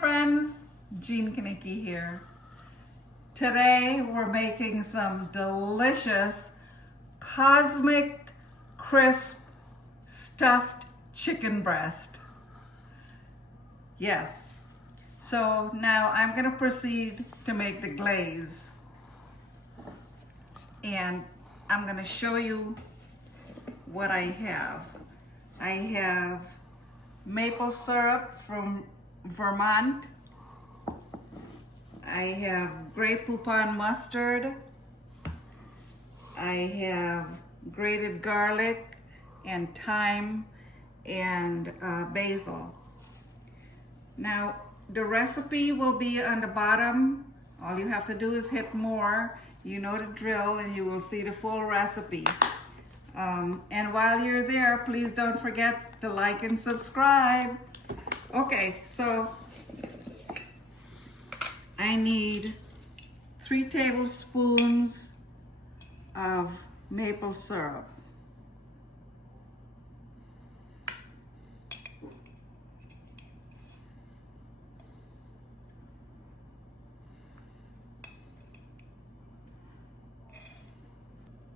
friends, Jean Kanicki here. Today we're making some delicious cosmic crisp stuffed chicken breast. Yes, so now I'm going to proceed to make the glaze, and I'm going to show you what I have. I have maple syrup from Vermont. I have Grey Poupon mustard. I have grated garlic and thyme and basil. Now the recipe will be on the bottom. All you have to do is hit more. You know the drill, and you will see the full recipe. And while you're there, please don't forget to like and subscribe. Okay, so I need 3 tablespoons of maple syrup.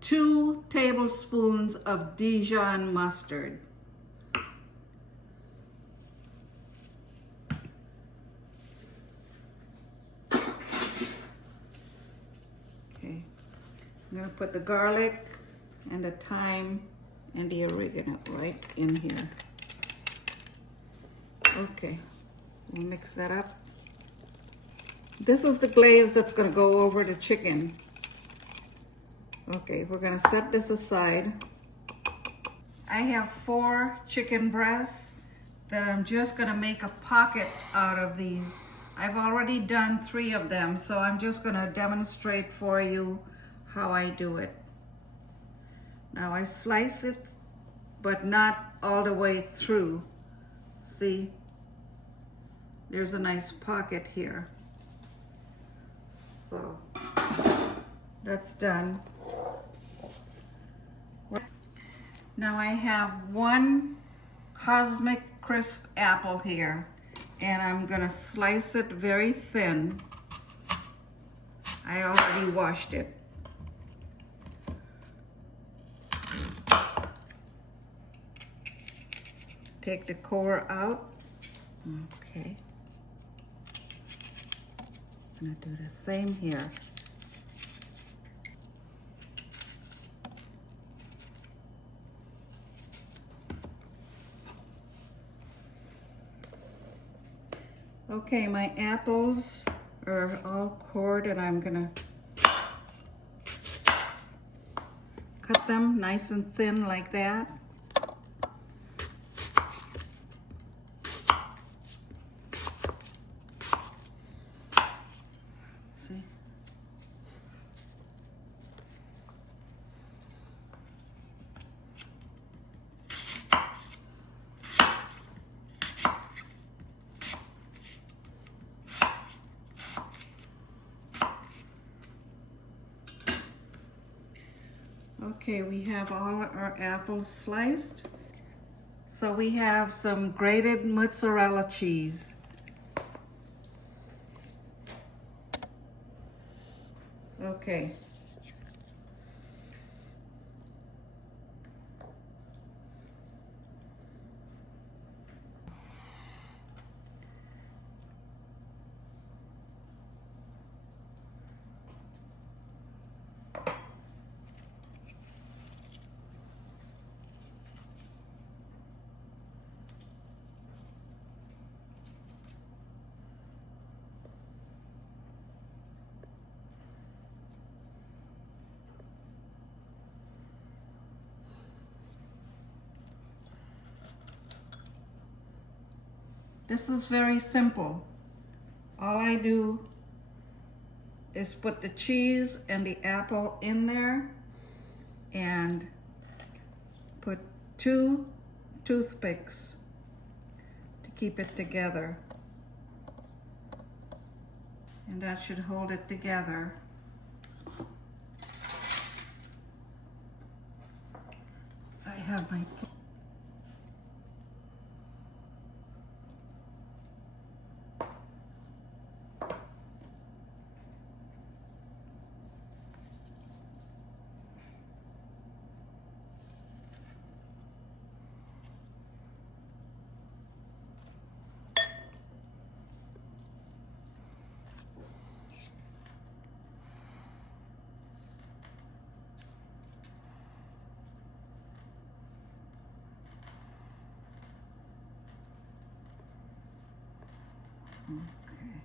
Two tablespoons of Dijon mustard. Okay, I'm going to put the garlic and the thyme and the oregano right in here. Okay, we'll mix that up. This is the glaze that's going to go over the chicken. Okay, we're going to set this aside. I have 4 chicken breasts that I'm just going to make a pocket out of these. I've already done 3 of them, so I'm just going to demonstrate for you how I do it. Now I slice it, but not all the way through. See? There's a nice pocket here. So that's done. Now I have 1 cosmic crisp apple here, and I'm gonna slice it very thin. I already washed it. Take the core out. Okay. I'm gonna do the same here. Okay, my apples are all cored, and I'm gonna cut them nice and thin like that. See? Okay, we have all our apples sliced. So we have some grated mozzarella cheese. Okay. This is very simple. All I do is put the cheese and the apple in there and put 2 toothpicks to keep it together. And that should hold it together. I have my Okay,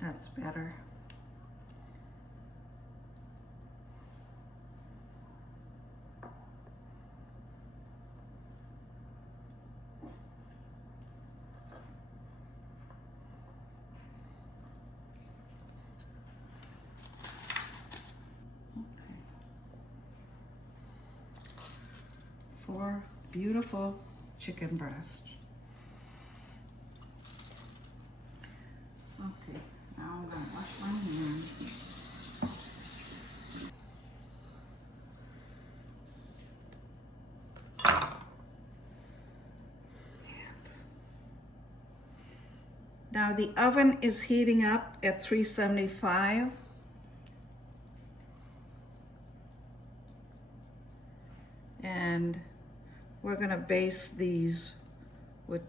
that's better. Okay. 4 beautiful chicken breasts. Okay, now I'm gonna wash my hands. Now the oven is heating up at 375. And we're gonna baste these with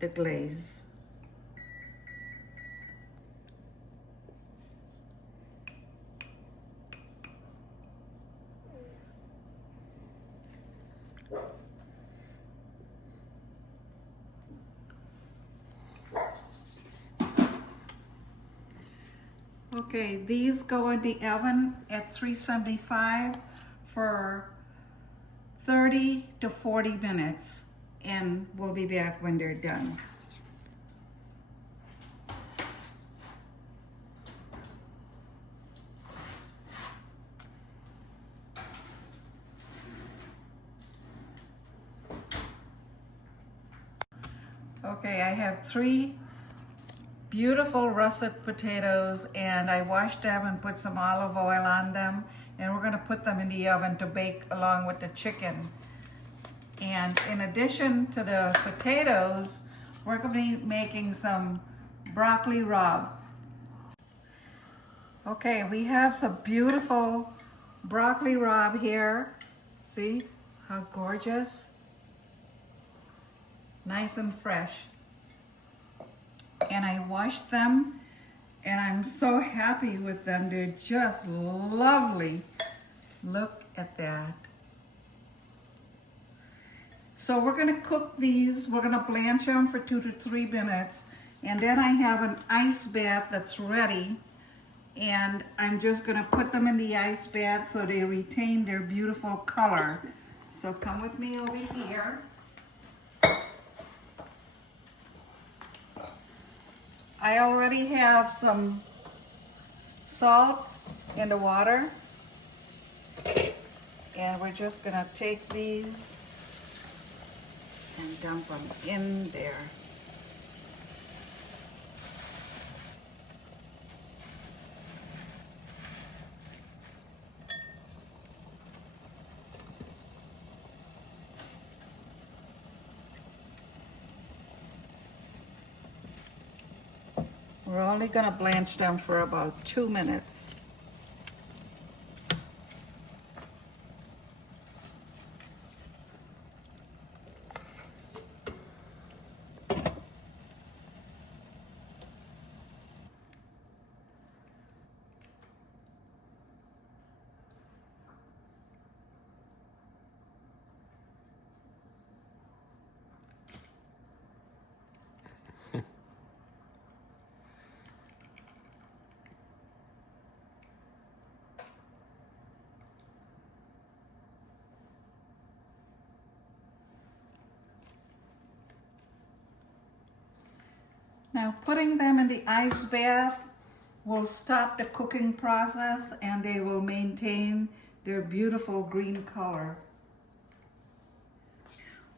the glaze. Okay, these go in the oven at 375 for 30 to 40 minutes, and we'll be back when they're done. Okay, I have 3 beautiful russet potatoes, and I washed them and put some olive oil on them, and we're gonna put them in the oven to bake along with the chicken. And in addition to the potatoes, we're gonna be making some broccoli rabe. Okay, we have some beautiful broccoli rabe here. See how gorgeous? Nice and fresh. And I washed them, and I'm so happy with them. They're just lovely. Look at that. So we're gonna cook these. We're gonna blanch them for 2 to 3 minutes. And then I have an ice bath that's ready. And I'm just gonna put them in the ice bath so they retain their beautiful color. So come with me over here. I already have some salt in the water, and we're just gonna take these and dump them in there. We're only gonna blanch them for about 2 minutes. Now putting them in the ice bath will stop the cooking process, and they will maintain their beautiful green color.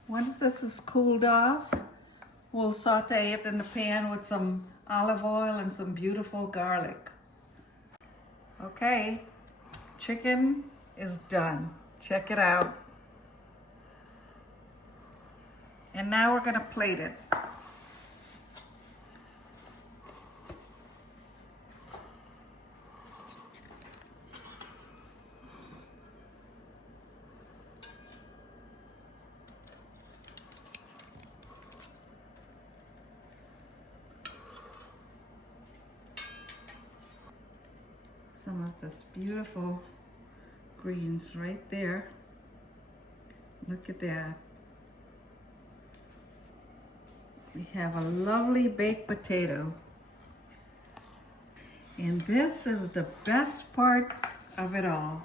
Once this is cooled off, we'll saute it in the pan with some olive oil and some beautiful garlic. Okay, chicken is done. Check it out. And now we're gonna plate it. Some of this beautiful greens right there. Look at that. We have a lovely baked potato. And this is the best part of it all.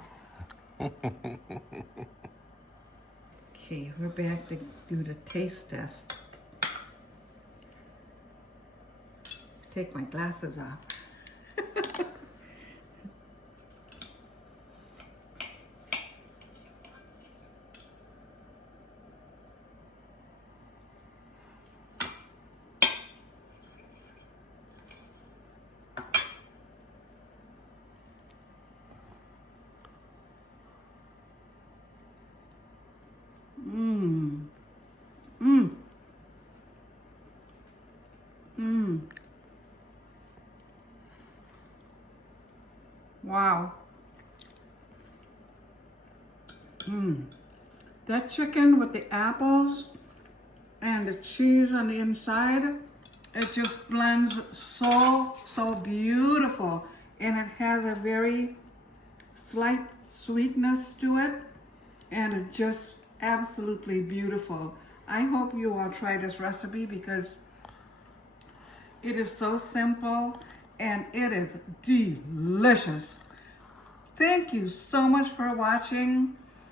Okay, we're back to do the taste test. Take my glasses off. Mmm. Mmm. Mmm. Wow. Mmm. That chicken with the apples and the cheese on the inside, it just blends so beautiful. And it has a very slight sweetness to it. And it's just absolutely beautiful. I hope you all try this recipe because it is so simple and it is delicious. Thank you so much for watching.